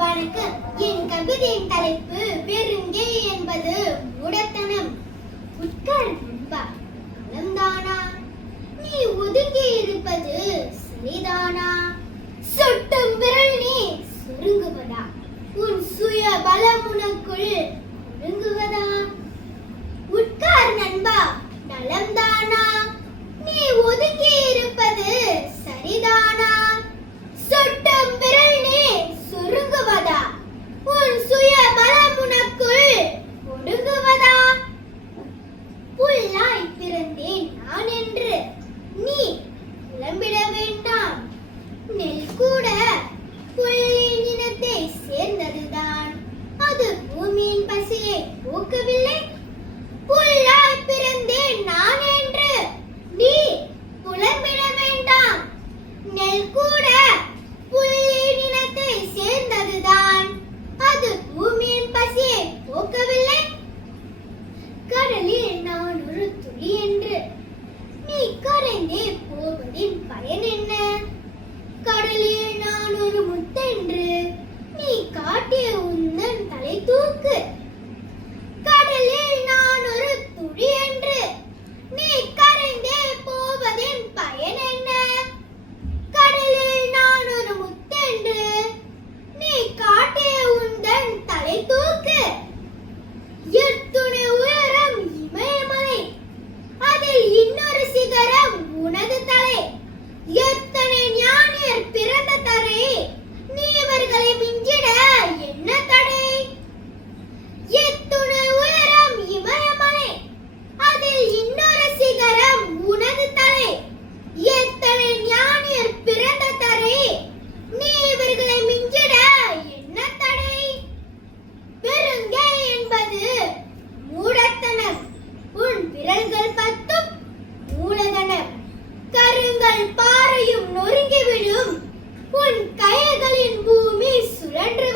வணக்கம். என் கவிதையின் தலைப்பு பெருங்கே என்பது மூடத்தனம். உட்கார் நண்பா, நலம்தானா? நீ ஒதுங்கி இருப்பது சரிதானா? சுட்டும் விரல் நீ சுருங்குவதா? உன் சுய பலம் உனக்குள் ஒடுங்குவதா? உட்கார் நண்பா, நலம்தானா? நீ ஒதுங்கி இருப்பது சரிதானா? சுட்டும் விரல் நீ சுருங்குவதா? உன் சுய பலம் உனக்குள் ஒடுங்குவதா? புல்லாய் பிறந்தேன் நான் என்று நீ புலம்பிட வேண்டாம். நெல் கூட புல்லின் இனத்தை சேர்ந்ததுதான். அது பூமியின் பசியை போக்கவில்லை. புல்லாய் பிறந்தேன் நான் என்று நீ புலம்பிட வேண்டாம். நெல் கூட புல்லின் இனத்தை சேர்ந்ததுதான். அது பூமியின் பசியை போக்கவில்லை. கடலில் நான் ஒரு துளி என்று நீ கரைந்தே போவதின் பயன் என்ன? கடலில் நான் ஒரு முத்தென்று நீ காட்டிய உந்தன் தலை தூக்கு. கடலில் நான் ஒரு துளி என்று நீ கரைந்தே போவதின் பயன் என்ன? கடலில் நான் ஒரு முத்தென்று நீ காட்டிய உந்தன் தலை தூக்கு. எத்துணை உயரம் இமயமலை, அதில் இன்னொரு சிகரம் உனது தலை. எத்தனை ஞானியர் பிறந்த தரை, நீ இவர்களை மிஞ்சிட என்ன தடை? எத்துணை உயரம் இமயமலை, அதில் இன்னொரு சிகரம் உனது தலை. எத்தனை ஞானியர் பிறந்த தரை, நீ இவர்களை மிஞ்சிட என்ன தடை? பெருங்கே என்பது மூடத்தனம். உன் விரல்கள் பத்தும் மூலதனம். கருங்கல் பாறையும் நொறுங்கிவிடும். உன் கைகளின் பூமி சுழன்று